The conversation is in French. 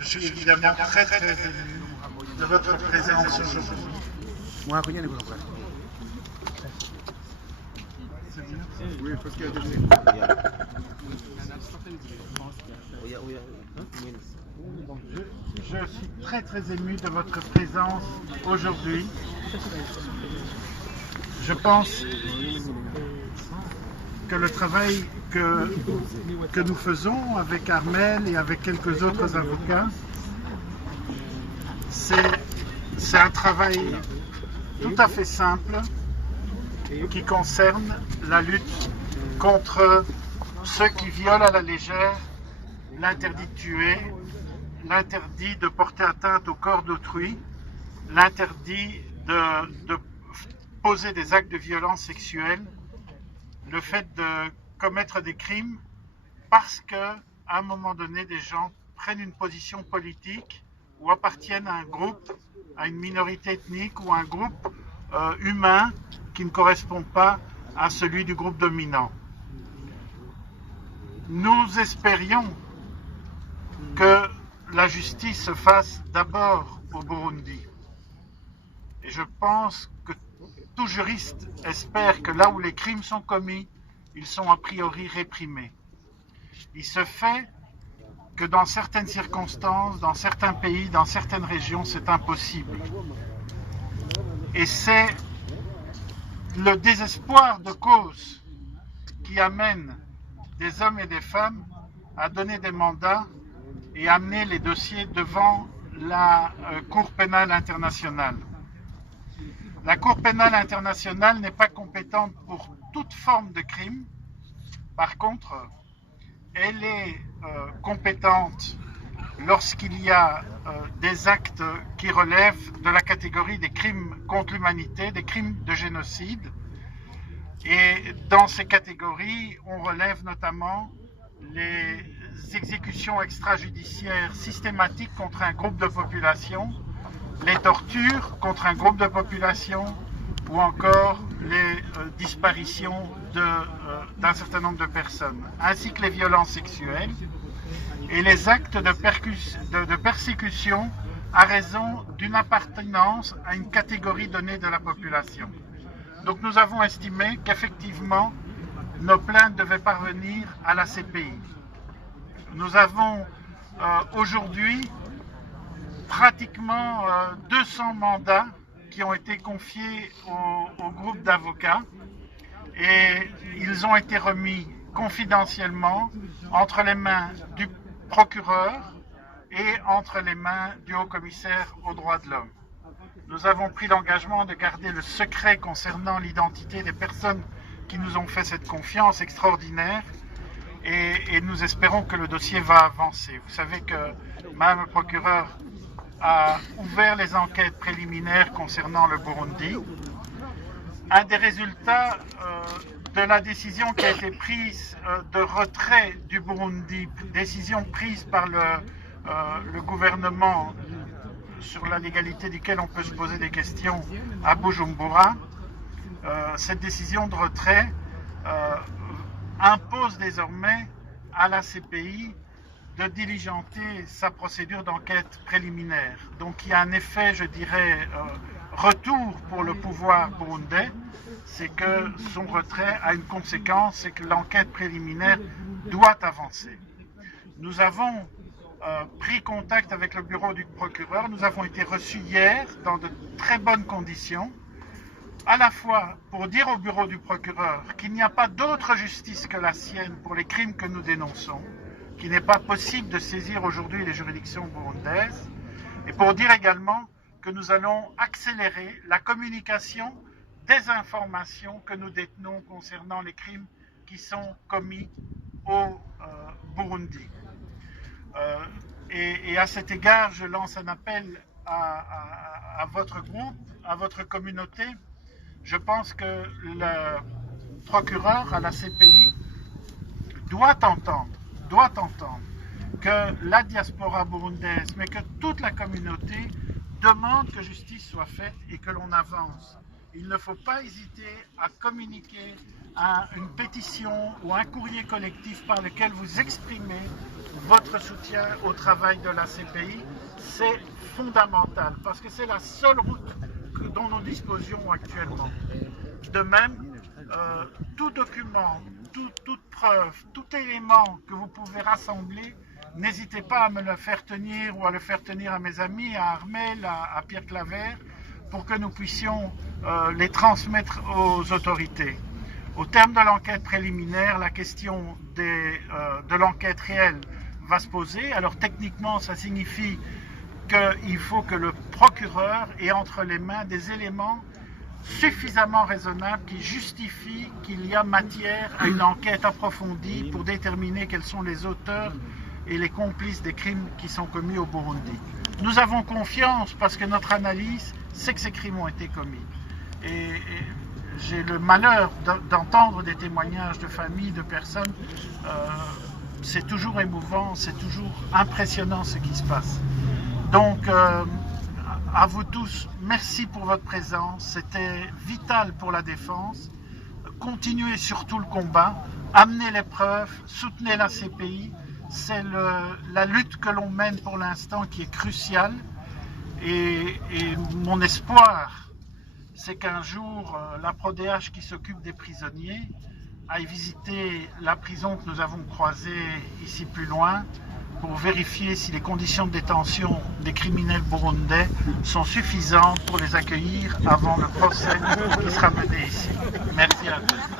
Je suis évidemment très ému de votre présence aujourd'hui. Oui, parce qu'il y a des... Je suis très ému de votre présence aujourd'hui. Je pense que le travail que nous faisons avec Armel et avec quelques autres avocats, c'est un travail tout à fait simple qui concerne la lutte contre ceux qui violent à la légère l'interdit de tuer, l'interdit de porter atteinte au corps d'autrui, l'interdit de poser des actes de violence sexuelle, le fait de commettre des crimes parce qu'à un moment donné, des gens prennent une position politique ou appartiennent à un groupe, à une minorité ethnique ou à un groupe humain qui ne correspond pas à celui du groupe dominant. Nous espérions que la justice se fasse d'abord au Burundi. Et je pense que tout juriste espère que là où les crimes sont commis, ils sont a priori réprimés. Il se fait que dans certaines circonstances, dans certains pays, dans certaines régions, c'est impossible. Et c'est le désespoir de cause qui amène des hommes et des femmes à donner des mandats et amener les dossiers devant la Cour pénale internationale. La Cour pénale internationale n'est pas compétente pour toute forme de crime. Par contre, elle est compétente lorsqu'il y a des actes qui relèvent de la catégorie des crimes contre l'humanité, des crimes de génocide. Et dans ces catégories, on relève notamment les exécutions extrajudiciaires systématiques contre un groupe de population, les tortures contre un groupe de population ou encore les disparitions d'un certain nombre de personnes, ainsi que les violences sexuelles et les actes de persécution à raison d'une appartenance à une catégorie donnée de la population. Donc nous avons estimé qu'effectivement, nos plaintes devaient parvenir à la CPI. Nous avons aujourd'hui pratiquement 200 mandats qui ont été confiés au groupe d'avocats et ils ont été remis confidentiellement entre les mains du procureur et entre les mains du haut-commissaire aux droits de l'homme. Nous avons pris l'engagement de garder le secret concernant l'identité des personnes qui nous ont fait cette confiance extraordinaire et nous espérons que le dossier va avancer. Vous savez que Mme le procureur a ouvert les enquêtes préliminaires concernant le Burundi. Un des résultats de la décision qui a été prise de retrait du Burundi, décision prise par le gouvernement sur la légalité duquel on peut se poser des questions à Bujumbura, cette décision de retrait impose désormais à la CPI de diligenter sa procédure d'enquête préliminaire. Donc il y a un effet, je dirais, retour pour le pouvoir burundais, c'est que son retrait a une conséquence, c'est que l'enquête préliminaire doit avancer. Nous avons pris contact avec le bureau du procureur, nous avons été reçus hier dans de très bonnes conditions, à la fois pour dire au bureau du procureur qu'il n'y a pas d'autre justice que la sienne pour les crimes que nous dénonçons, qu'il n'est pas possible de saisir aujourd'hui les juridictions burundaises, et pour dire également que nous allons accélérer la communication des informations que nous détenons concernant les crimes qui sont commis au Burundi. Et à cet égard, je lance un appel à votre groupe, à votre communauté. Je pense que le procureur à la CPI doit entendre que la diaspora burundaise, mais que toute la communauté demande que justice soit faite et que l'on avance. Il ne faut pas hésiter à communiquer à une pétition ou un courrier collectif par lequel vous exprimez votre soutien au travail de la CPI. C'est fondamental parce que c'est la seule route dont nous disposions actuellement. De même, tout document, toute preuve, tout élément que vous pouvez rassembler, n'hésitez pas à me le faire tenir ou à le faire tenir à mes amis, à Armel, à Pierre Claver, pour que nous puissions les transmettre aux autorités. Au terme de l'enquête préliminaire, la question de l'enquête réelle va se poser. Alors techniquement, ça signifie qu'il faut que le procureur ait entre les mains des éléments suffisamment raisonnables qui justifient qu'il y a matière à une enquête approfondie pour déterminer quels sont les auteurs et les complices des crimes qui sont commis au Burundi. Nous avons confiance parce que notre analyse, c'est que ces crimes ont été commis. Et j'ai le malheur d'entendre des témoignages de familles, de personnes. C'est toujours émouvant, c'est toujours impressionnant ce qui se passe. Donc, à vous tous, merci pour votre présence. C'était vital pour la défense. Continuez surtout le combat, amenez les preuves, soutenez la CPI. C'est la lutte que l'on mène pour l'instant qui est cruciale. Et mon espoir, c'est qu'un jour, la PRODH qui s'occupe des prisonniers aille visiter la prison que nous avons croisée ici plus loin pour vérifier si les conditions de détention des criminels burundais sont suffisantes pour les accueillir avant le procès qui sera mené ici. Merci à tous.